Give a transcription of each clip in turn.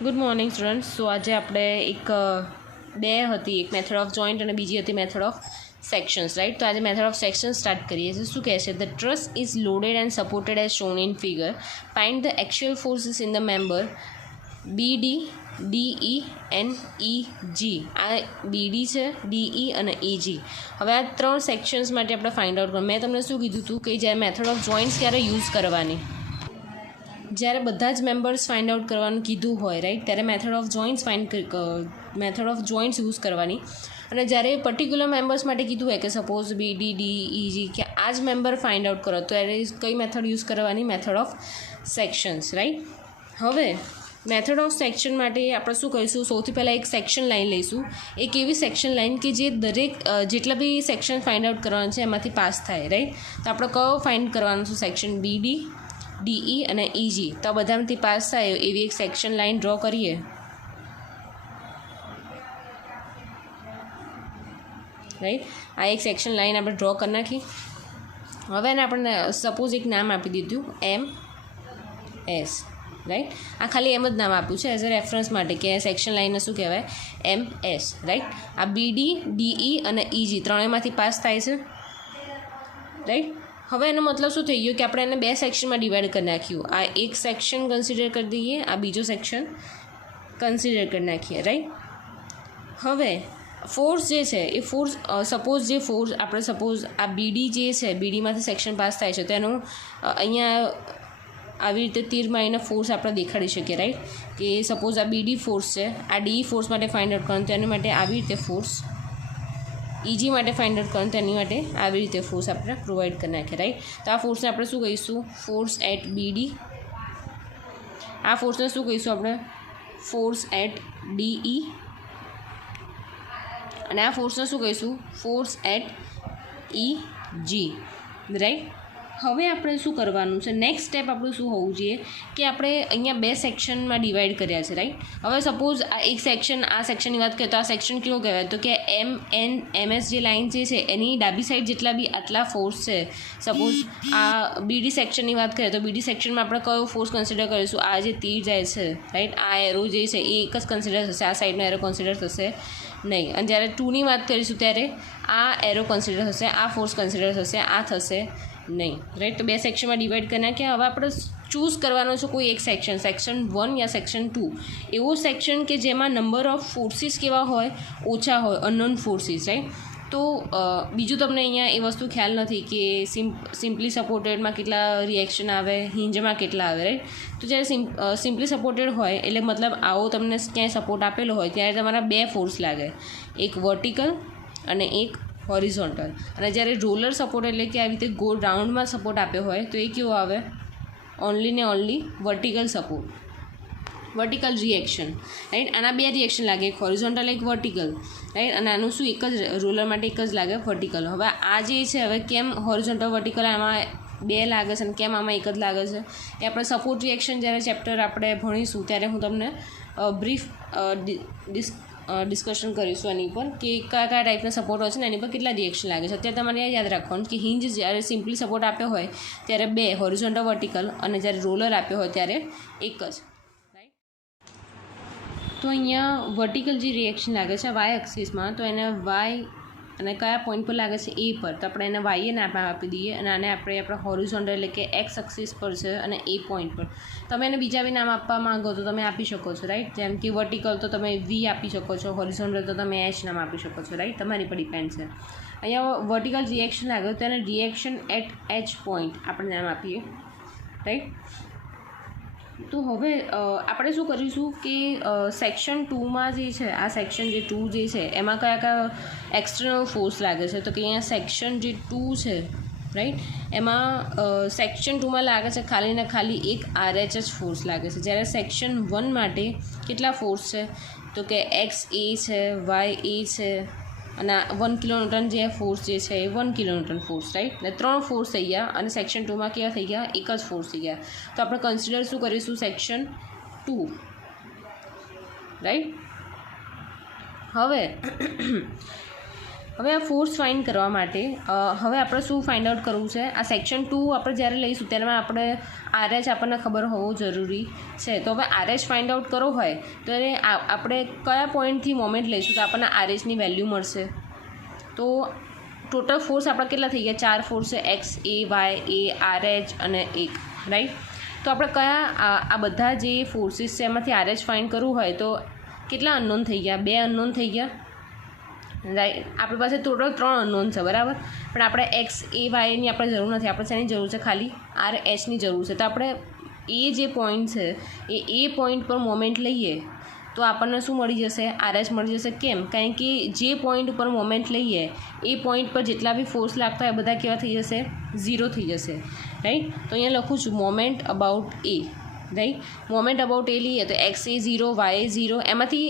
Good morning students. સો આજે આપણે બે હતી, એક મેથડ ઓફ જોઈન્ટ અને બીજી હતી મેથડ ઓફ સેક્શન્સ, રાઈટ. તો આજે મેથડ ઓફ સેક્શન સ્ટાર્ટ કરીએ છીએ. શું કહે છે? The truss is loaded and supported as shown in figure. Find the actual forces in the member BD, DE and EG. આ BD છે, DE અને EG. હવે આ ત્રણ સેક્શન્સ માટે આપણે ફાઇન્ડ આઉટ કરવાનું. મેં તમને શું કીધું હતું કે જ્યારે મેથડ ઓફ જોઈન્ટ્સ ક્યારે યુઝ કરવાની, જ્યારે બધા જ મેમ્બર્સ ફાઇન્ડ આઉટ કરવાનું કીધું હોય, રાઈટ, ત્યારે મેથડ ઓફ જોઈન્ટ્સ યુઝ કરવાની. અને જ્યારે પર્ટિક્યુલર મેમ્બર્સ માટે કીધું હોય કે સપોઝ BD, DE, EG કે આ જ મેમ્બર ફાઇન્ડ આઉટ કરો, તો ત્યારે કઈ મેથડ યુઝ કરવાની? Method of sections, right. હવે મેથડ ઓફ સેક્શન માટે આપણે શું કરીશું? સૌથી પહેલાં એક સેક્શન લાઇન લઈશું. એક એવી સેક્શન લાઇન કે જે દરેક જેટલા બી સેક્શન ફાઇન્ડ આઉટ કરવાના છે એમાંથી પાસ થાય, રાઈટ. તો આપણે કયો ફાઇન્ડ કરવાનું છે? સેક્શન BD, DE અને EG. તો આ બધામાંથી પાસ થાય એવી એક સેક્શન લાઇન ડ્રો કરીએ. રાઈટ, આ એક સેક્શન લાઇન આપણે ડ્રો કરી નાખી. હવે એને આપણે સપોઝ એક નામ આપી દીધું MS, રાઈટ. આ ખાલી એમ જ નામ આપ્યું છે એઝ અ રેફરન્સ માટે કે સેક્શન લાઇનને શું કહેવાય? MS, right. આ BD, DE અને EG ત્રણેયમાંથી પાસ થાય છે, રાઈટ. હવે એનો મતલબ શું થઈ ગયો કે આપણે એને બે સેક્શનમાં ડિવાઈડ કરી નાખ્યું. આ એક સેક્શન કન્સિડર કરી દઈએ, આ બીજો સેક્શન કન્સિડર કરી નાખીએ, રાઈટ. હવે ફોર્સ જે છે એ ફોર્સ સપોઝ આ BD જે છે, BDમાંથી સેક્શન પાસ થાય છે, તો એનું અહીંયા આવી રીતે તીર મારીને ફોર્સ આપણે દેખાડી શકીએ, રાઈટ. કે સપોઝ આ BD ફોર્સ છે, આ DE ફોર્સ માટે ફાઇન્ડ આઉટ કરવાનું, તો એના માટે આવી રીતે ફોર્સ, EG માટે ફાઇન્ડ આઉટ કરવાનું, તો એની માટે આવી રીતે ફોર્સ આપણે પ્રોવાઈડ કરી નાખીએ, રાઈટ. તો આ ફોર્સને આપણે શું કહીશું? Force at BD. આ ફોર્સને શું કહીશું આપણે? Force at DE. અને આ ફોર્સને શું કહીશું? Force at EG, right. હવે આપણે શું કરવાનું છે? નેક્સ્ટ સ્ટેપ આપણું શું હોવું જોઈએ કે આપણે અહીંયા બે સેક્શનમાં ડિવાઈડ કર્યા છે, રાઈટ. હવે સપોઝ આ એક સેક્શન, આ સેક્શનની વાત કરીએ તો આ સેક્શન કેવું કહેવાય? તો કે MS જે લાઇન જે છે એની ડાબી સાઈડ જેટલા બી આટલા ફોર્સ છે, સપોઝ આ BD સેક્શનની વાત કરીએ તો BD સેક્શનમાં આપણે કયો ફોર્સ કન્સિડર કરીશું? આ જે તીર જાય છે, રાઈટ, આ એરો જે છે એ એક જ કન્સિડર થશે, આ સાઈડનો એરો કન્સિડર થશે નહીં. અને જ્યારે 2ની વાત કરીશું ત્યારે આ એરો કન્સિડર થશે, આ ફોર્સ કન્સિડર થશે, આ થશે નહીં, રાઈટ. તો બે સેક્શનમાં ડિવાઈડ કરી નાખ્યા. હવે આપણે ચૂઝ કરવાનો છે કોઈ એક સેક્શન 1 યા સેક્શન 2, એવો સેક્શન કે જેમાં નંબર ઓફ ફોર્સિસ કેવા હોય? ઓછા હોય, અનનોન ફોર્સિસ, રાઈટ. તો બીજું તમને અહીંયા એ વસ્તુ ખ્યાલ નથી કે સિમ્પલી સપોર્ટેડમાં કેટલા રિએક્શન આવે, હિન્જમાં કેટલા આવે, રાઈટ. તો જ્યારે સિમ્પલી સપોર્ટેડ હોય એટલે મતલબ આવો તમને ક્યાંય સપોર્ટ આપેલો હોય ત્યારે તમારા બે ફોર્સ લાગે, એક વર્ટિકલ અને એક હોરિઝોન્ટલ. અને જ્યારે રોલર સપોર્ટ એટલે કે આવી રીતે ગોળ રાઉન્ડમાં સપોર્ટ આપ્યો હોય તો એ કેવો આવે? ઓનલી ને only vertical support, vertical reaction, right. આના બે રિએક્શન લાગે, એક હોરિઝોન્ટલ એક વર્ટિકલ, રાઈટ. અને આનું શું? એક જ રોલર માટે એક જ લાગે, વર્ટિકલ. હવે આ જે છે, હવે કેમ હોરિઝોન્ટલ વર્ટિકલ આમાં બે લાગે છે અને કેમ આમાં એક જ લાગે છે એ આપણે સપોર્ટ રિએક્શન જ્યારે ચેપ્ટર આપણે ભણીશું ત્યારે હું તમને બ્રીફ ડિસ્કશન કરીશું એની પર કે કયા ટાઈપના સપોર્ટ હોય છે ને એની પર કેટલા રિએક્શન લાગે છે. અત્યારે તમારે યાદ રાખવાનું કે હિન્જ જ્યારે સિમ્પલી સપોર્ટ આપ્યો હોય ત્યારે બે, હોરિઝોન્ટલ વર્ટિકલ, અને જ્યારે રોલર આપ્યો હોય ત્યારે એક જ, રાઈટ. તો અહીંયા વર્ટિકલ જે રિએક્શન લાગે છે વાય એક્સિસમાં, તો એને વાય અને કયા પોઈન્ટ પર લાગે છે? એ પર. તો આપણે એને વાય નામ આપી દઈએ અને આને આપણે હોરિઝોન્ટલ એટલે કે એક્સ એક્સિસ પર છે અને એ પોઈન્ટ પર. તમે એને બીજા બી નામ આપવા માંગો તો તમે આપી શકો છો, રાઈટ. જેમ કે વર્ટિકલ તો તમે V આપી શકો છો, હોરિઝોન્ટલ તો તમે H નામ આપી શકો છો, રાઈટ. તમારી પર ડિપેન્ડ છે. અહીંયા વર્ટિકલ રિએક્શન લાગે તો એને રિએક્શન એટ H પોઈન્ટ આપણે નામ આપીએ, રાઈટ. તો હવે આપણે શું કરીશું કે સેક્શન 2માં જે છે, આ સેક્શન જે 2 જે છે એમાં કયા એક્સટર્નલ ફોર્સ લાગે છે? તો કે અહીંયા સેક્શન જે 2 છે, રાઈટ, એમાં સેક્શન 2માં લાગે છે ખાલી ને ખાલી એક RHH ફોર્સ લાગે છે. જ્યારે સેક્શન 1 માટે કેટલા ફોર્સ છે? તો કે XA છે, YA છે, અને 1 કિલોન્યુટન જે ફોર્સ જે છે એ 1 કિલોન્યુટન ફોર્સ, રાઈટ. એટલે 3 ફોર્સ થઈ ગયા અને સેક્શન 2માં કેવા થઈ ગયા? એક જ ફોર્સ થઈ ગયા. તો આપણે કન્સિડર શું કરીશું? Section 2, right. હવે હવે આ ફોર્સ ફાઇન્ડ કરવા માટે હવે આપણે શું ફાઇન્ડ આઉટ કરવું છે, આ સેક્શન 2 આપણે જ્યારે લઈશું ત્યારે આપણે આરએચ આપણને ખબર હોવું જરૂરી છે. તો હવે આરએચ ફાઇન્ડ આઉટ કરવો હોય તો આપણે કયા પોઈન્ટથી મોમેન્ટ લઈશું તો આપણને આરએચની વેલ્યુ મળશે. તો ટોટલ ફોર્સ આપણા કેટલા થઈ ગયા, 4 ફોર્સ છે, એક્સ એ, વાય એ, આરએચ અને એક, રાઈટ. તો આપણે કયા આ બધા જે ફોર્સીસ છે એમાંથી આરએચ ફાઇન્ડ કરવું હોય તો કેટલા અનનોન થઈ ગયા, 2 અનનોન થઈ ગયા, રાઈટ. આપણી પાસે ટોટલ 3 અનનોન છે, બરાબર. પણ આપણે એક્સ એ વાયની આપણે જરૂર નથી, આપણે શેની જરૂર છે, ખાલી આર એચની જરૂર છે. તો આપણે એ જે પોઈન્ટ છે એ પોઈન્ટ પર મોમેન્ટ લઈએ તો આપણને શું મળી જશે, આરએચ મળી જશે. કેમ? કારણ કે જે પોઈન્ટ ઉપર મોમેન્ટ લઈએ એ પોઈન્ટ પર જેટલા બી ફોર્સ લાગતા હોય બધા કેવા થઈ જશે, 0 થઈ જશે, રાઈટ. તો અહીંયા લખું છું moment about A, right. Moment about A લઈએ તો એક્સ એ 0, વાય એ 0, એમાંથી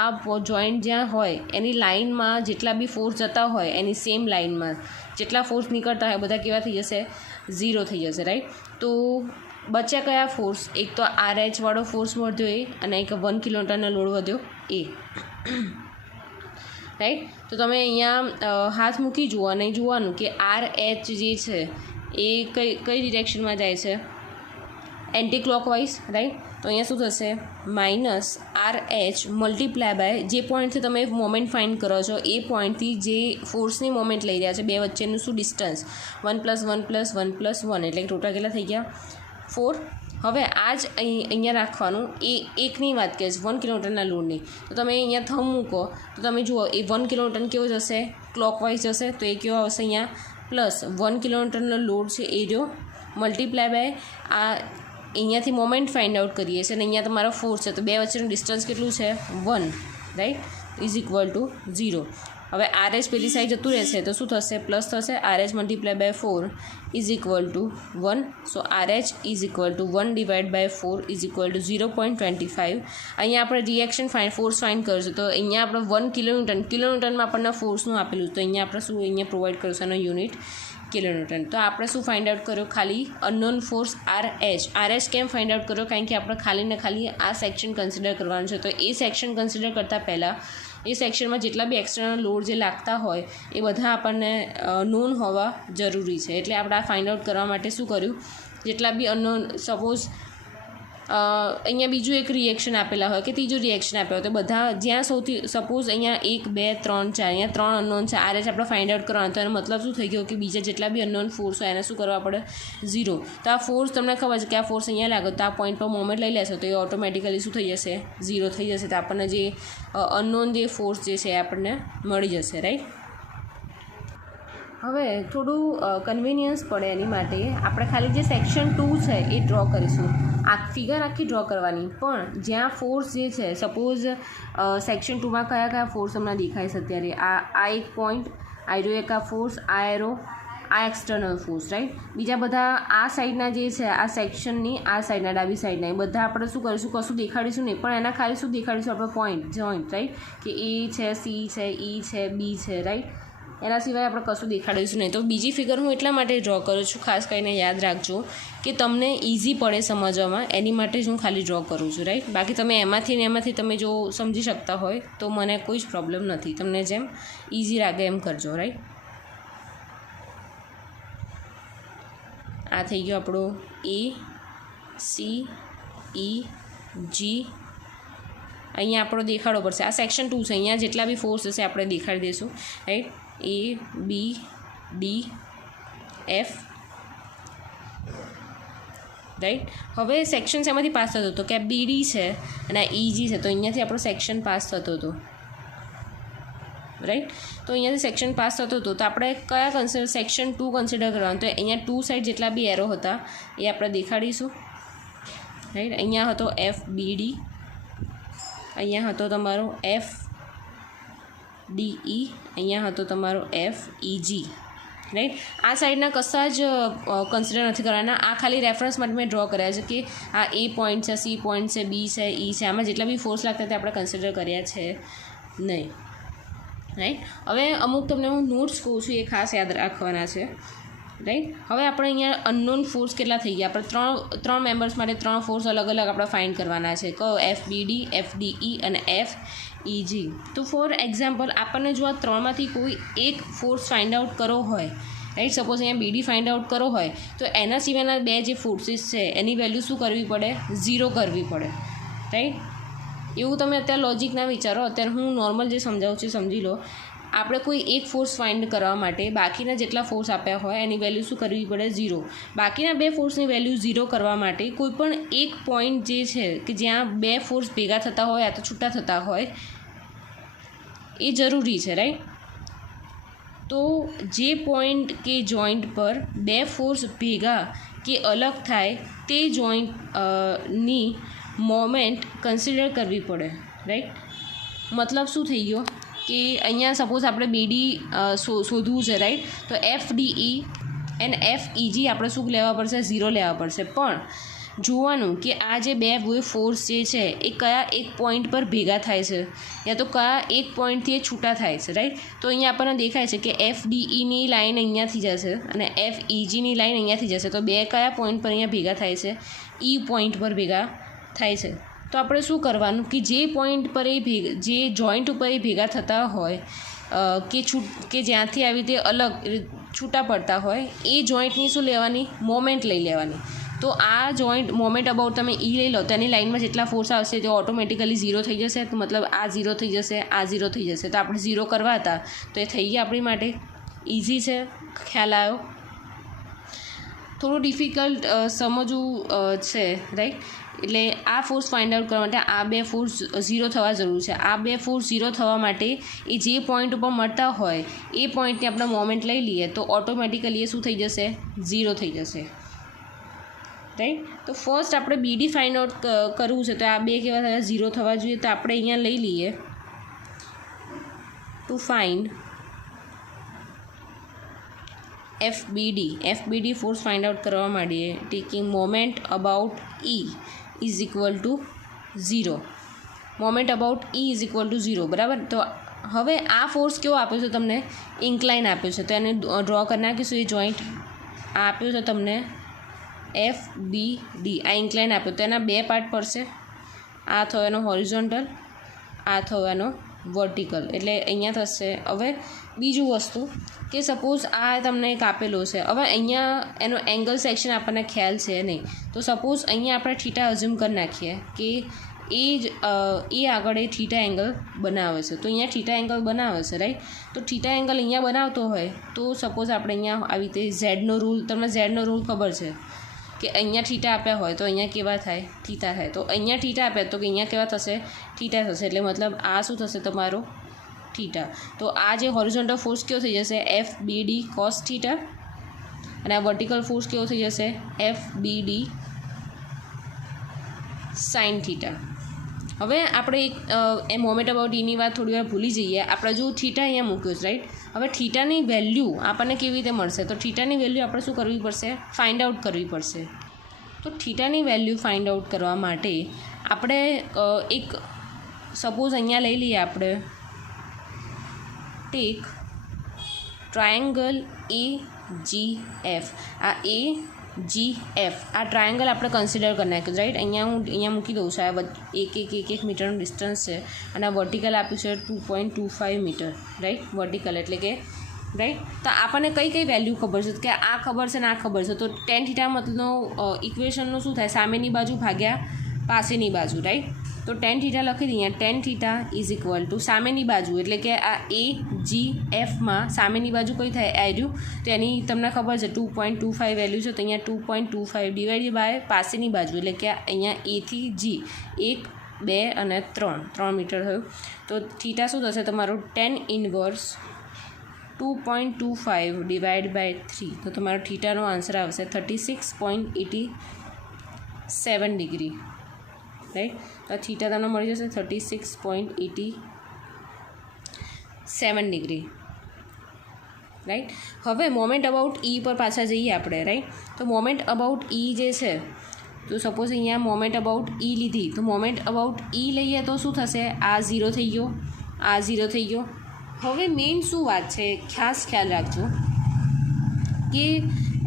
આ જોઈન્ટ જ્યાં હોય એની લાઇનમાં જેટલા બી ફોર્સ જતા હોય એની સેમ લાઇનમાં જેટલા ફોર્સ નીકળતા હોય બધા કેવા થઈ જશે, 0 થઈ જશે, રાઈટ. તો બચ્યા કયા ફોર્સ, એક તો આર એચ વાળો ફોર્સ વધ્યો એ અને એક 1 કિલોન્યુટનનો લોડ વધ્યો એ, રાઈટ. તો તમે અહીંયા હાથ મૂકી જુઓ અને જોવાનું કે આર એચ જે છે એ કઈ ડિરેક્શનમાં જાય છે, એન્ટી ક્લોકવાઇઝ, રાઈટ. તો અહીંયા શું થશે, minus R H multiply by જે પોઈન્ટથી તમે મોમેન્ટ ફાઇન્ડ કરો છો એ પોઈન્ટથી જે ફોર્સની મોમેન્ટ લઈ રહ્યા છે બે વચ્ચેનું શું ડિસ્ટન્સ, 1 + 1 + 1 + 1 એટલે ટોટલ કેટલા થઈ ગયા, 4. હવે આ જ અહીંયા રાખવાનું, એ એકની વાત કહે છે 1 કિલોન્યુટનના લોડની. તો તમે અહીંયા થંબ મૂકો તો તમે જુઓ એ 1 કિલોન્યુટન કેવો જશે, ક્લોકવાઇઝ જશે. તો એ કેવો આવશે અહીંયા +1 કિલોન્યુટનનો લોડ છે એ જો મલ્ટીપ્લાય બાય આ અહીંયાથી મોમેન્ટ ફાઇન્ડ આઉટ કરીએ છીએ અને અહીંયા તમારો ફોર્સ છે તો બે વચ્ચેનું ડિસ્ટન્સ કેટલું છે, 1, રાઈટ, = 0. હવે આર એચ પેલી સાઈડ જતું રહેશે તો શું થશે, પ્લસ થશે, R H multiply by 4 = 1. So R H = 1 / 4 = 0.25. અહીંયા આપણે રિએક્શન ફોર્સ ફાઇન્ડ કરીશું તો અહીંયા આપણે 1 કિલોન્યુટનમાં આપણને ફોર્સનું આપેલું તો અહીંયા આપણે શું અહીંયા પ્રોવાઈડ કરીશું એનો યુનિટ કિલોન્યુટન. તો આપણે શું ફાઇન્ડ આઉટ કર્યો, ખાલી અનનોન ફોર્સ આર એચ કેમ ફાઇન્ડ આઉટ કર્યો, કારણ કે આપણે ખાલી ને ખાલી આ સેક્શન કન્સિડર કરવાનું છે. તો એ સેક્શન કન્સિડર કરતાં પહેલાં એ સેક્શનમાં જેટલા બી એક્સટર્નલ લોડ જે લાગતા હોય એ બધા આપણને નોન હોવા જરૂરી છે. એટલે આપણે આ ફાઇન્ડ આઉટ કરવા માટે શું કર્યું, જેટલા બી અનનોન, સપોઝ અહીંયા બીજું એક રિએક્શન આપેલા હોય કે ત્રીજું રિએક્શન આપ્યા હોય તો બધા જ્યાં સૌથી સપોઝ અહીંયા 1, 2, 3, 4 અહીંયા 3 અનનોન છે, આર એચ આપણે ફાઇન્ડ આઉટ કરવાનું. તો એનો મતલબ શું થઈ ગયો કે બીજા જેટલા બી અનનોન ફોર્સ હોય એને શું કરવા પડે, 0. તો આ ફોર્સ તમને ખબર છે કે આ ફોર્સ અહીંયા લાગે તો આ પોઈન્ટ પર મોમેન્ટ લઈ લેશો તો એ ઓટોમેટિકલી શું થઈ જશે, 0 થઈ જશે. તો આપણને જે અનનોન જે ફોર્સ જે છે એ આપણને મળી જશે, રાઈટ. હવે થોડું કન્વિનિયન્સ પડે એની માટે આપણે ખાલી જે સેક્શન 2 છે એ ડ્રો કરીશું. આ ફિગર આખી ડ્રો કરવાની, પણ જ્યાં ફોર્સ જે છે સપોઝ સેક્શન 2માં કયા ફોર્સ હમણાં દેખાય છે અત્યારે, આ એક પોઈન્ટ, આ રહ્યો એક આ ફોર્સ, આ એરો, આ એક્સટર્નલ ફોર્સ, રાઈટ. બીજા બધા આ સાઈડના જે છે આ સેક્શનની આ સાઈડના ડાબી સાઈડના એ બધા આપણે શું કરીશું, કશું દેખાડીશું નહીં, પણ એના ખાલી શું દેખાડીશું આપણે પોઈન્ટ, જોઈન્ટ, રાઈટ, કે એ છે, સી છે, ઈ છે, બી છે, રાઈટ. એના સિવાય આપણે કશું દેખાડીશું નહીં. તો બીજી ફિગર હું એટલા માટે ડ્રો કરું છું, ખાસ કરીને યાદ રાખજો કે તમને ઇઝી પડે સમજવામાં, એની માટે જ હું ખાલી ડ્રો કરું છું, રાઈટ. બાકી તમે એમાંથી તમે જો સમજી શકતા હોય તો મને કોઈ જ પ્રોબ્લેમ નથી, તમને જેમ ઇઝી લાગે એમ કરજો, રાઈટ. આ થઈ ગયો આપણો એ, સી, ઈ, જી. અહીંયા આપણો દેખાડવો પડશે, આ સેક્શન 2 છે, અહીંયા જેટલા બી ફોર્સ હશે આપણે દેખાડી દઈશું, right. A, B, D, F, right. હવે સેક્શન એમાંથી પાસ થતો હતો કે આ BD છે અને આ EG છે, તો અહીંયાથી આપણો સેક્શન પાસ થતો હતો, રાઈટ. તો અહીંયાથી સેક્શન પાસ થતો હતો તો આપણે કયા સેક્શન 2 કન્સિડર કરવાનું, તો અહીંયા 2 સાઈડ જેટલા બી એરો હતા એ આપણે દેખાડીશું, રાઈટ. અહીંયા હતો FBD, અહીંયા હતો તમારો FDE, અહીંયા હતો તમારો FEG, રાઈટ. આ સાઈડના કશા જ કન્સિડર નથી કરવાના, આ ખાલી રેફરન્સ માટે મેં ડ્રો કર્યા છે કે આ એ પોઈન્ટ છે, સી પોઈન્ટ છે, બી છે, ઈ છે, આમાં જેટલા બી ફોર્સ લાગતા તે આપણે કન્સિડર કર્યા છે નહીં, રાઈટ. હવે અમુક તમને હું નોટ્સ કહું છું એ ખાસ યાદ રાખવાના છે, રાઈટ. હવે આપણે અહીંયા અનનોન ફોર્સ કેટલા થઈ ગયા? આપણે ત્રણ મેમ્બર્સ માટે 3 ફોર્સ અલગ અલગ આપણે ફાઇન્ડ કરવાના છે. કયો? FBD, FDE અને FEG. તો ફોર એક્ઝામ્પલ આપણને જો આ 3માંથી કોઈ એક ફોર્સ ફાઇન્ડ આઉટ કરવો હોય, રાઈટ, સપોઝ અહીંયા BD ફાઇન્ડ આઉટ કરવો હોય તો એના સિવાયના 2 જે ફોર્સીસ છે એની વેલ્યુ શું કરવી પડે? 0 કરવી પડે, રાઈટ. એવું તમે અત્યારે લોજિક ના વિચારો, અત્યારે હું નોર્મલ જે સમજાવું છું સમજી લો. આપણે કોઈ એક ફોર્સ ફાઇન્ડ કરવા માટે બાકીના જેટલા ફોર્સ આપ્યા હોય એની વેલ્યુ શું કરવી પડે? 0. બાકીના 2 ફોર્સની વેલ્યુ 0 કરવા માટે કોઈ પણ એક પોઈન્ટ જે છે કે જ્યાં 2 ફોર્સ ભેગા થતા હોય યા તો છૂટા થતા હોય એ જરૂરી છે, રાઈટ. તો જે પોઈન્ટ કે જોઈન્ટ પર 2 ફોર્સ ભેગા કે અલગ થાય તે જોઈન્ટની મોમેન્ટ કન્સિડર કરવી પડે, રાઈટ. મતલબ શું થઈ ગયો કે અહીંયા સપોઝ આપણે BD શોધવું છે, રાઈટ. તો FDE એન્ડ FEG આપણે શું લેવા પડશે? 0 લેવા પડશે. પણ જોવાનું કે આ જે 2 ફોર્સ જે છે એ કયા એક પોઈન્ટ પર ભેગા થાય છે યા તો કયા એક પોઈન્ટથી એ છૂટા થાય છે, રાઈટ. તો અહીંયા આપણને દેખાય છે કે FDEની લાઇન અહીંયાથી જશે અને FEGની લાઇન અહીંયાથી જશે. તો 2 કયા પોઈન્ટ પર અહીંયા ભેગા થાય છે? E પોઈન્ટ પર ભેગા થાય છે. તો આપણે શું કરવાનું કે જે પોઈન્ટ પર જે જોઈન્ટ ઉપર એ ભેગા થતા હોય કે જ્યાંથી આવી રીતે અલગ છૂટા પડતા હોય એ જોઈન્ટની શું લેવાની? મોમેન્ટ લઈ લેવાની. તો આ જોઈન્ટ મોમેન્ટ અબાઉટ તમે લઈ લો તો એની લાઇનમાં જેટલા ફોર્સ આવશે તે ઓટોમેટિકલી 0 થઈ જશે. તો મતલબ આ 0 થઈ જશે, આ 0 થઈ જશે. તો આપણે 0 કરવા હતા તો એ થઈ ગયા આપણી માટે. ઇઝી છે, ખ્યાલ આવ્યો? થોડું ડિફિકલ્ટ સમજવું છે, રાઈટ. એટલે આ ફોર્સ ફાઇન્ડ આઉટ કરવા માટે આ 2 ફોર્સ 0 થવા જરૂર છે. આ 2 ફોર્સ 0 થવા માટે એ જે પોઈન્ટ ઉપર મળતા હોય એ પોઈન્ટની આપણે મોમેન્ટ લઈ લઈએ તો ઓટોમેટિકલી એ શું થઈ જશે? 0 થઈ જશે, રાઈટ. તો ફર્સ્ટ આપણે BD ફાઇન્ડ આઉટ કરવું છે તો આ 2 કેવા થયા? 0 થવા જોઈએ. તો આપણે અહીંયા લઈ લઈએ to find FBD force find out કરવા માંડીએ. Taking moment about E is equal to 0. Moment about E is equal to 0, બરાબર. તો હવે આ ફોર્સ કેવો આપ્યો છે તમને? ઇન્ક્લાઇન આપ્યો છે. તો એને ડ્રો કરી નાખીશું. એ જોઈન્ટ આપ્યો છે તમને FBD, આ ઇન્ક્લાઇન આપ્યો. તો એના 2 પાર્ટ પડશે. આ થયો એનો હોરિઝોન્ટલ, આ થયો એનો વર્ટિકલ. એટલે અહીંયા થશે. હવે બીજું વસ્તુ કે સપોઝ આ તમને એક આપેલો છે. હવે અહીંયા એનો એંગલ સેક્શન આપણને ખ્યાલ છે નહીં. તો સપોઝ અહીંયા આપણે થીટા અઝ્યુમ કરી નાખીએ કે એ આગળ એ થીટા એંગલ બનાવે છે. તો અહીંયા થીટા એંગલ બનાવે છે, રાઈટ. તો થીટા એંગલ અહીંયા બનાવતો હોય તો સપોઝ આપણે અહીંયા આવી રીતે ઝેડનો રૂલ, તમને ઝેડનો રૂલ ખબર છે કે અહીંયા થીટા આપ્યા હોય તો અહીંયા કેવા થાય? થીટા થાય. તો અહીંયા થીટા આપ્યા તો કે અહીંયા કેવા થશે? થીટા થશે. એટલે મતલબ આ શું થશે? તમારો થીટા. તો આ જે હોરિઝોન્ટલ ફોર્સ કેવો થઈ જશે? FBD cos theta. અને આ વર્ટિકલ ફોર્સ કેવો થઈ જશે? FBD sin theta. હવે આપણે એક મોમેન્ટ અબાઉટ Eની વાત થોડી વાર ભૂલી જઈએ. આપણે જો થીટા અહીંયા મૂક્યો છે, રાઈટ. હવે થીટાની વેલ્યુ આપણને કેવી રીતે મળશે? તો થીટાની વેલ્યુ આપણે શું કરવી પડશે? ફાઇન્ડ આઉટ કરવી પડશે. તો થીટાની વેલ્યુ ફાઇન્ડ આઉટ કરવા માટે આપણે એક સપોઝ અહીંયા લઈ લઈએ આપણે ટેક ટ્રાયેંગલ AGF. આ AGF આ ટ્રાયેંગલ આપણે કન્સિડર કરી નાખ્યું, રાઈટ. અહીંયા મૂકી દઉં છું. આ 1 મીટરનું ડિસ્ટન્સ છે અને આ વર્ટિકલ આપ્યું છે 2.25 મીટર, રાઈટ. વર્ટિકલ એટલે કે, રાઈટ. તો આપણને કઈ વેલ્યુ ખબર છે? કે આ ખબર છે ને આ ખબર છે. તો tan થીટા મતલબનો ઇક્વેશનનું શું થાય? સામેની બાજુ ભાગ્યા પાસેની બાજુ, રાઈટ. તો tan થીટા લખી દઈએ. tan theta is equal two સામેની બાજુ એટલે કે આ AGFમાં સામેની બાજુ કઈ થાય? આવ્યું. તો એની તમને ખબર છે 2.25 વેલ્યુ છે. તો અહીંયા 2.25 ડિવાઇડ બાય પાસેની બાજુ એટલે કે અહીંયા A થી G 1, 2 અને 3 મીટર થયું. તો થીટા શું થશે તમારું? tan inverse 2.25 divide by 3. તો તમારો થીટાનો આન્સર આવશે 36.87 ડિગ્રી, રાઈટ. તો થીટા તમને મળી જશે 36.87 ડિગ્રી, રાઈટ. હવે મોમેન્ટ અબાઉટ E પર પાછા જઈએ આપણે, રાઈટ. તો મોમેન્ટ અબાઉટ E જે છે તો સપોઝ અહીંયા મોમેન્ટ અબાઉટ E લીધી. તો મોમેન્ટ અબાઉટ E લઈએ તો શું થશે? આ 0 થઈ ગયો, આ 0 થઈ ગયો. હવે મેઇન શું વાત છે ખાસ ખ્યાલ રાખજો કે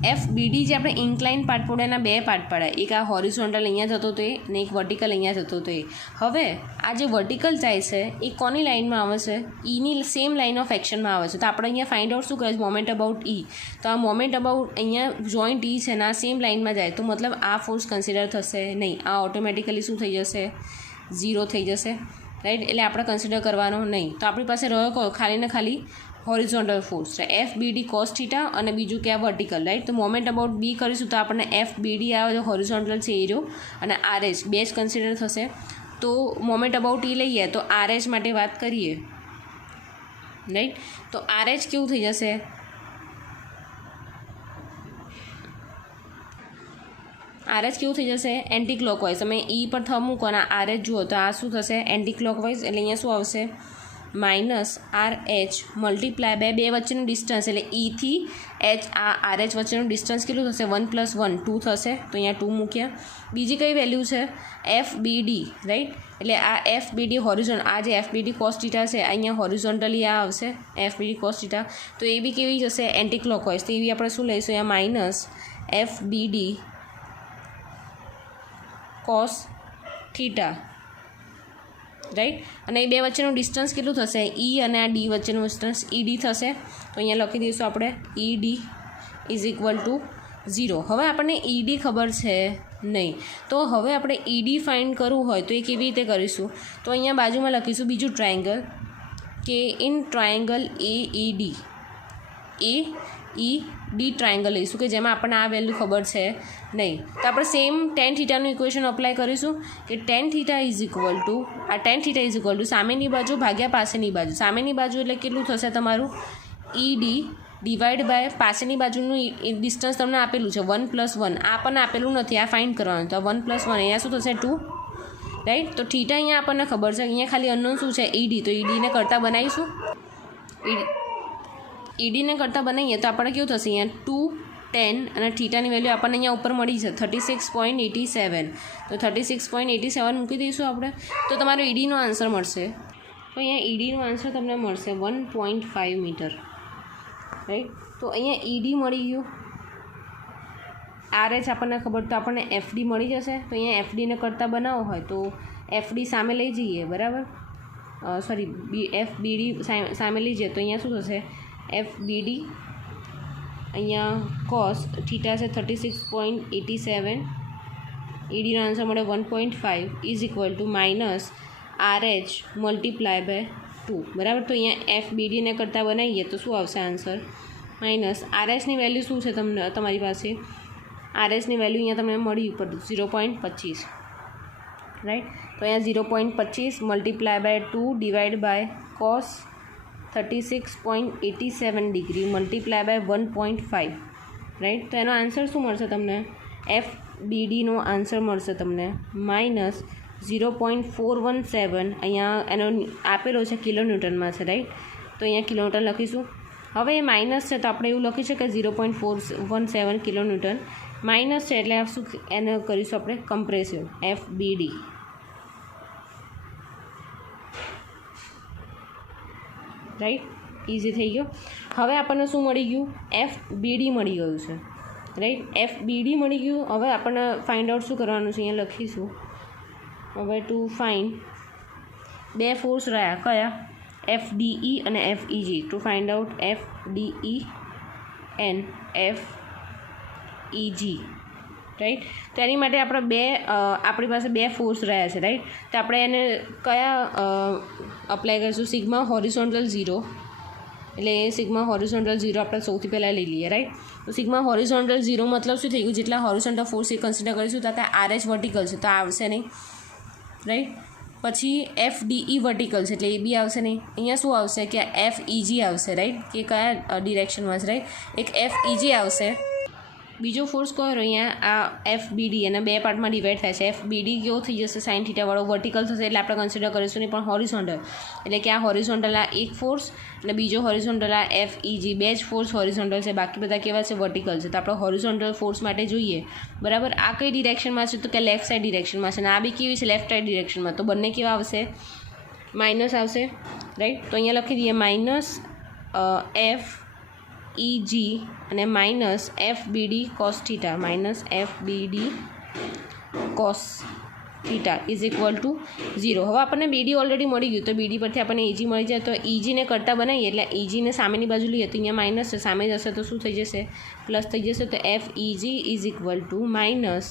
FBD જે આપણે ઇન્ક્લાઇન પાર્ટ પડ્યા એના બે પાર્ટ પડ્યા, એક આ હોરિઝોન્ટલ અહીંયા જતો હતો એ ને એક વર્ટિકલ અહીંયા જતો હતો એ. હવે આ જે વર્ટિકલ જાય છે એ કોની લાઇનમાં આવે છે? ઈની સેમ લાઇન ઓફ એક્શનમાં આવે છે. તો આપણે અહીંયા ફાઇન્ડ આઉટ શું કરે છે? મોમેન્ટ અબાઉટ ઈ. તો આ મોમેન્ટ અબાઉટ અહીંયા જોઈન્ટ ઈ છે ને આ સેમ લાઇનમાં જાય તો મતલબ આ ફોર્સ કન્સિડર થશે નહીં, આ ઓટોમેટિકલી શું થઈ જશે? 0 થઈ જશે, રાઈટ. એટલે આપણે કન્સિડર કરવાનો નહીં. તો આપણી પાસે રહ્યો કયો? ખાલી ને ખાલી હોરિઝોન્ટલ ફોર્સ છે FBD cos થીટા અને બીજું કે આ વર્ટિકલ, રાઈટ. તો મોમેન્ટ અબાઉટ બી કરીશું તો આપણને FBD આવે જો હોરિઝોન્ટલ છે એ રહ્યો અને RH બે જ કન્સિડર થશે. તો મોમેન્ટ અબાઉટ ઈ લઈએ તો RH માટે વાત કરીએ, રાઈટ. તો RH કેવું થઈ જશે? RH કેવું થઈ જશે? Anti clockwise. તમે ઈ પર થંબ મૂકો અને RH જુઓ તો આ શું થશે? Anti clockwise. એટલે અહીંયા શું આવશે? -RH મલ્ટીપ્લાય બે વચ્ચેનું ડિસ્ટન્સ એટલે E થી H આ RH વચ્ચેનું ડિસ્ટન્સ કેટલું થશે? 1 + 1 2 થશે. તો અહીંયા 2 મૂક્યા. બીજી કઈ વેલ્યુ છે? FBD, right. એટલે આ FBD હોરિઝોન આ જે FBD cos થીટા છે અહીંયા હોરિઝોન્ટલી આ આવશે FBD cos થીટા. તો એ બી કેવી જશે? Anti clockwise. તો એ બી આપણે શું લઈશું? અહીંયા -FBD cos થીટા, રાઈટ. અને એ બે વચ્ચેનું ડિસ્ટન્સ કેટલું થશે? E અને આ D વચ્ચેનું ડિસ્ટન્સ ED થશે. તો અહીંયા લખી દઈશું આપણે ED = 0. હવે આપણને ED ખબર છે નહીં, તો હવે આપણે ED ફાઇન્ડ કરવું હોય તો એ કેવી રીતે કરીશું? તો અહીંયા બાજુમાં લખીશું બીજું ટ્રાયેંગલ કે ઇન ટ્રાયેંગલ AED ટ્રાયેંગલ લઈશું કે જેમાં આપણને આ વેલ્યુ ખબર છે નહીં. તો આપણે સેમ tan થીટાનું ઇક્વેશન અપ્લાય કરીશું કે tan થીટા = સામેની બાજુ ભાગ્યા પાસેની બાજુ. સામેની બાજુ એટલે કેટલું થશે તમારું? ED ડિવાઈડ બાય પાસેની બાજુનું ડિસ્ટન્સ તમને આપેલું છે 1 + 1. આ આપણને આપેલું નથી, આ ફાઇન્ડ કરવાનું. તો 1 + 1 અહીંયા શું થશે? 2, રાઈટ. તો થીટા અહીંયા આપણને ખબર છે, અહીંયા ખાલી અનનોન શું છે? ED. તો EDને કરતાં બનાવીશું. EDને કરતાં બનાવીએ તો આપણે કેવું થશે? અહીંયા 2 10 અને થીટાની વેલ્યુ આપણને અહીંયા ઉપર મળી છે 36.87. તો 36.87 મૂકી દઈશું આપણે. તો તમારો EDનો આન્સર મળશે. તો અહીંયા EDનો આન્સર તમને મળશે 1.5 મીટર, રાઈટ. તો અહીંયા ED મળી ગયું. RH આપણને ખબર, તો આપણને FD મળી જશે. તો અહીંયા FDને કરતાં બનાવવો હોય તો FD સામે લઈ જઈએ, બરાબર. FBD સામે લઈ જઈએ તો અહીંયા શું થશે? FBD અહીંયા cos થીટા છે 36.87. EDનો આન્સર મળે 1.5 = -RH મલ્ટીપ્લાય બાય 2, બરાબર. તો અહીંયા FBDને કરતાં બનાવીએ તો શું આવશે આન્સર? -RHની વેલ્યુ શું છે તમારી પાસે? RHની વેલ્યુ અહીંયા તમને મળી ઉપર 0.25, રાઈટ. તો અહીંયા 0.25 multiply by 2 divide by cos 36.87 degree multiply by 1.5, right. તો એનો આન્સર શું મળશે તમને? FBDનો આન્સર મળશે તમને -0.417. અહીંયા એનો આપેલો છે કિલોન્યુટનમાં છે, રાઈટ. તો અહીંયા કિલોન્યુટન લખીશું. હવે એ માઇનસ છે તો આપણે એવું લખી છે કે 0.417 કિલોન્યુટન માઇનસ છે એટલે શું એને કરીશું આપણે કમ્પ્રેસિવ FBD, રાઈટ. ઇઝી થઈ ગયો. હવે આપણને શું મળી ગયું? FBD મળી ગયું છે, રાઈટ. FBD મળી ગયું. હવે આપણને ફાઇન્ડ આઉટ શું કરવાનું છે? અહીંયા લખીશું હવે ટુ ફાઇન્ડ બે ફોર્સ રહ્યા કયા? FDE અને FEG. To find out FDE and FEG, right. તો એની માટે આપણી પાસે બે ફોર્સ રહ્યા છે, રાઈટ. તો આપણે એને કયા અપ્લાય કરીશું? Sigma horizontal 0. એટલે સિગ્મા હોરિઝોન્ટલ 0 આપણે સૌથી પહેલાં લઈ લઈએ, રાઈટ. તો સિગ્મા હોરિઝોન્ટલ 0 મતલબ શું થઈ ગયું? જેટલા હોરિઝોન્ટલ ફોર્સ એ કન્સિડર કરીશું તો RH વર્ટિકલ છે તો આવશે નહીં, રાઈટ. પછી FDE વર્ટિકલ છે એટલે એ બી આવશે નહીં. અહીંયા શું આવશે કે FEG આવશે, રાઈટ. કે કયા ડિરેક્શનમાં છે, રાઈટ. એક FEG આવશે. બીજો ફોર્સ કયો અહીંયા? આ FBD એના બે પાર્ટમાં ડિવાઈડ થાય છે. FBD કેવો થઈ જશે? સાઇન થીટાવાળો વર્ટિકલ થશે એટલે આપણે કન્સિડર કરીશું નહીં, પણ હોરિઝોન્ટલ. એટલે કે આ હોરિઝોન્ટલ આ એક ફોર્સ અને બીજો હોરિઝોન્ટલ આ FEG. બે જ ફોર્સ હોરિઝોન્ટલ છે, બાકી બધા કેવા છે? વર્ટિકલ છે. તો આપણે હોરિઝોન્ટલ ફોર્સ માટે જોઈએ, બરાબર. આ કઈ ડિરેક્શનમાં છે? તો કે લેફ્ટ સાઈડ ડિરેક્શનમાં છે અને આ બી કેવી છે? લેફ્ટ સાઈડ ડિરેક્શનમાં. તો બંને કેવા આવશે? માઇનસ આવશે, રાઈટ. તો અહીંયા લખી દઈએ -FEG FEG અને minus FBD cos theta minus FBD cos theta is equal to 0. હવે આપણને BD ઓલરેડી મળી ગયું, તો BD પરથી આપણને EG મળી જાય, તો EGને કરતાં બનાવીએ એટલે EGને સામેની બાજુ લઈએ તો અહીંયા માઇનસ છે, સામે જશે તો શું થઈ જશે, પ્લસ થઈ જશે. તો FEG is equal two minus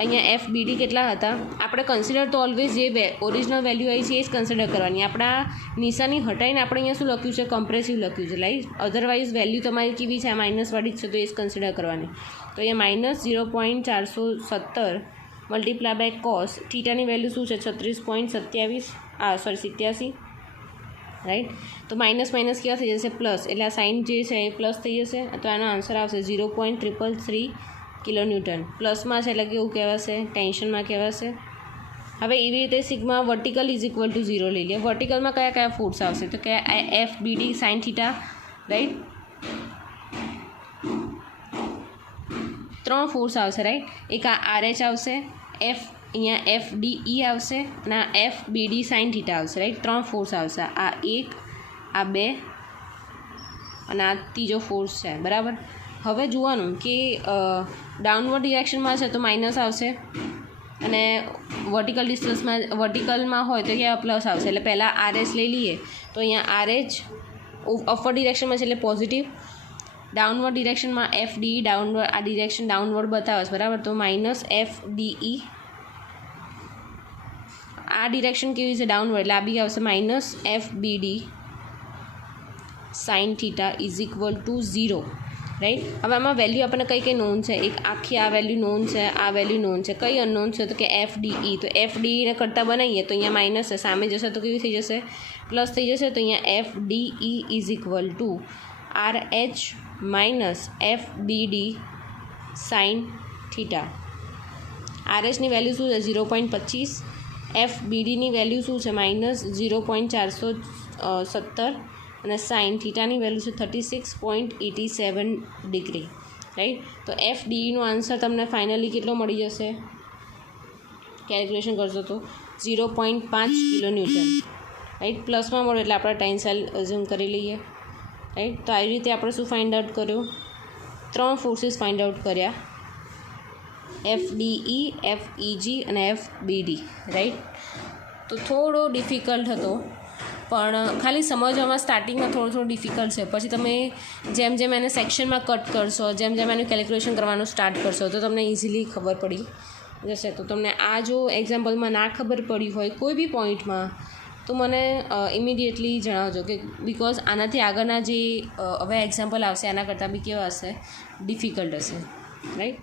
અહીંયા FBD કેટલા હતા, આપણે કન્સિડર તો ઓલવેઝ જે ઓરિજિનલ વેલ્યુ આવી છે એ જ કન્સિડર કરવાની. આપણા નિશાની હટાવીને આપણે અહીંયા શું લખ્યું છે, કમ્પ્રેસિવ લખ્યું છે, લાઈક અધરવાઇઝ વેલ્યુ તમારી કેવી છે, માઇનસવાળી જ છે, તો એ જ કન્સિડર કરવાની. તો અહીંયા માઇનસ 0.417 મલ્ટીપ્લાય બાય કોસ થીટાની વેલ્યુ શું છે, 36.87 રાઈટ. તો માઇનસ માઇનસ કેવા થઈ જશે, પ્લસ, એટલે આ સાઇન જે છે એ પ્લસ થઈ જશે, તો આનો આન્સર આવશે 0.333 કિલોન્યુટન. પ્લસમાં છે એટલે કેવું કહેવાશે, ટેન્શનમાં કહેવાશે. હવે એવી રીતે sigma vertical is equal to 0 લઈ લે. વર્ટિકલમાં કયા કયા ફોર્સ આવશે, તો કયા FBD sine theta, right. 3 force આવશે, રાઈટ. એક આ RH આવશે, અહીંયા FDE આવશે અને આ FBD સાઇન થીટા આવશે, રાઈટ. 3 ફોર્સ આવશે, આ 1, આ 2 અને આ ત્રીજો ફોર્સ છે, બરાબર. હવે જોવાનું કે ડાઉનવર્ડ ડિરેક્શનમાં છે તો માઇનસ આવશે અને વર્ટિકલમાં હોય તો કે પ્લસ આવશે. એટલે પહેલાં RH લઈ લઈએ તો અહીંયા RH અપવર્ડ ડિરેક્શનમાં છે એટલે પોઝિટિવ, ડાઉનવર્ડ ડિરેક્શનમાં FDE ડાઉનવર્ડ, આ ડિરેક્શન ડાઉનવર્ડ બતાવે છે, બરાબર. તો માઇનસ FDE, આ ડિરેક્શન કેવી છે, ડાઉનવર્ડ, એટલે આ બી આવશે minus FBD sine theta is equal to 0, right. હવે આમાં વેલ્યુ આપણને કઈ કઈ નોન છે, એક આખી આ વેલ્યુ નોન છે, આ વેલ્યુ નોન છે, કઈ અનનોન છે, તો કે FDE. તો FDEને કરતાં બનાવીએ તો અહીંયા માઇનસ છે, સામે જશે તો કેવી થઈ જશે, પ્લસ થઈ જશે. તો અહીંયા FDE is equal to RH minus FBD sine theta. RHની વેલ્યુ શું છે, 0.25, FBDની વેલ્યુ શું છે, માઇનસ 0.417 અને સાઇન થીટાની વેલ્યુ છે 36.87 ડિગ્રી, રાઈટ. તો FDEનો આન્સર તમને ફાઇનલી કેટલો મળી જશે, કેલ્ક્યુલેશન કરશો તો 0.5 કિલોન્યુટન, રાઈટ. પ્લસમાં મળે એટલે આપણે ટેન્સાઇલ અઝ્યુમ કરી લઈએ, રાઈટ. તો આવી રીતે આપણે શું ફાઇન્ડ આઉટ કર્યું, 3 ફોર્સીસ ફાઇન્ડ આઉટ કર્યા, FDE, FEG અને FBD, રાઈટ. તો થોડો ડિફિકલ્ટ હતો, પણ ખાલી સમજવામાં સ્ટાર્ટિંગમાં થોડું ડિફિકલ્ટ છે. પછી તમે જેમ જેમ એને સેક્શનમાં કટ કરશો, જેમ જેમ એનું કેલ્ક્યુલેશન કરવાનું સ્ટાર્ટ કરશો તો તમને ઇઝીલી ખબર પડી જશે. તો તમને આ જો એક્ઝામ્પલમાં ના ખબર પડી હોય કોઈ બી પોઈન્ટમાં તો મને ઇમિડિયેટલી જણાવજો, કે બિકોઝ આનાથી આગળના જે હવે એક્ઝામ્પલ આવશે એના કરતાં બી કેવા હશે, ડિફિકલ્ટ હશે, રાઈટ.